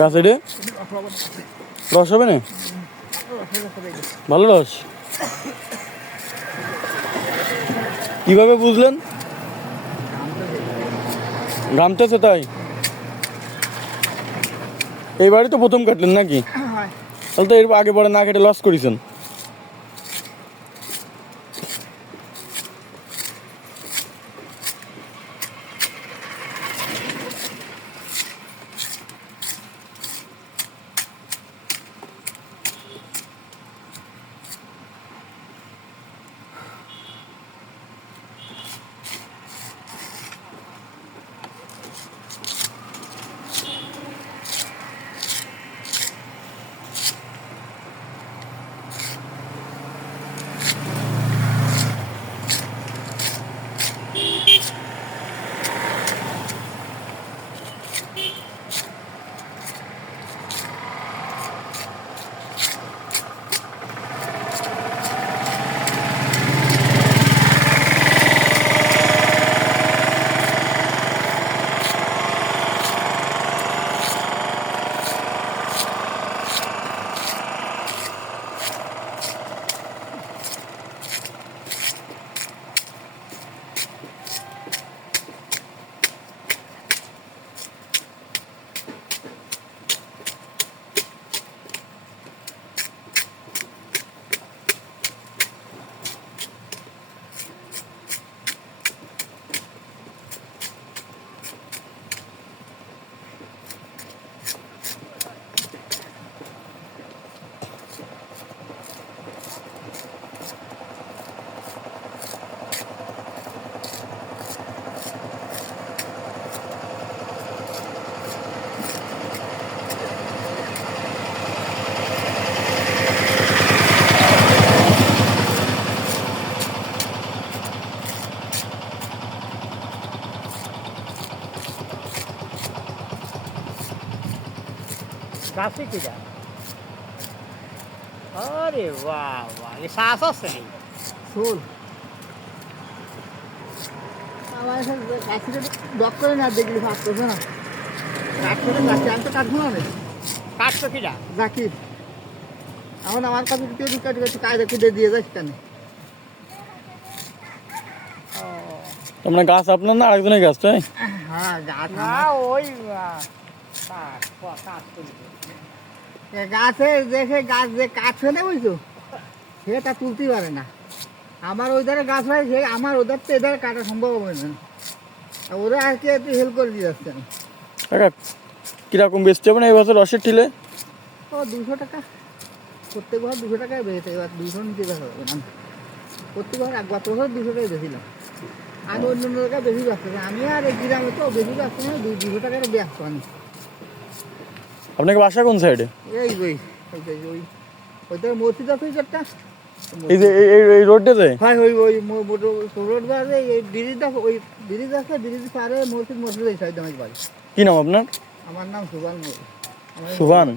গাছে রস হবে না? ভালো রস কিভাবে বুঝলেন? ঘামতেছে তাই? এইবারই তো প্রথম কাটলেন নাকি? তাহলে তো এর আগে পরে না কেটে লস করেছেন। গাছে কি যা? আরে বাহ বাহ, এ শ্বাস আছে নি ফুল আমার গাছে ডক করে না দেখলি ভাবতো না কাটতে গাছে আমি তো কাটবো না কাটতো কি যা জাকির এখন আমার কাছে তুই কাটি কাটি কায়দা খুঁজে দিয়ে যাস কেন? তোমরা গাছ আপনার না আরেকজনের গাছ তাই? হ্যাঁ গাছ না ওই গাছে দেখে গাছ যে কাঠ ফেলে বুঝছো সেটা তুলতেই পারে না। আমার ওই ধারে গাছ হয় সে আমার ওদের তো এধারে কাটা সম্ভব হবে না। ওরা আর কি একটু হেল্প করে দিয়ে যাচ্ছে না। কিরকম বেচতে হবে না এই বছর রসের ঠিলে? ও 200 টাকা প্রত্যেক বছর 200 টাকায় বেঁচে, এবার 200 নিতে হবে না। প্রত্যেক বছর গত বছর 200 টাকায় বেছিলাম। আমি অন্য অন্য জায়গায় বেশি ব্যস্ত আমি আর এই গ্রামে তো বেশি ব্যস্ত না 200 টাকার ব্যস্ত আমি। আপনাকে বাসা কোন সাইডে? এই ওই ওই ওইটা মসজিদ আছে একটা এই যে এই রোডটাতে? হ্যাঁ ওই ওই রোড বাজে এই ব্রিজ আছে, ওই ব্রিজ আছে, ব্রিজ পারে মসজিদ, মসজিদ এই সাইডে আমার বাড়ি। কি নাম আপনার? আমার নাম সুবান। সুবান।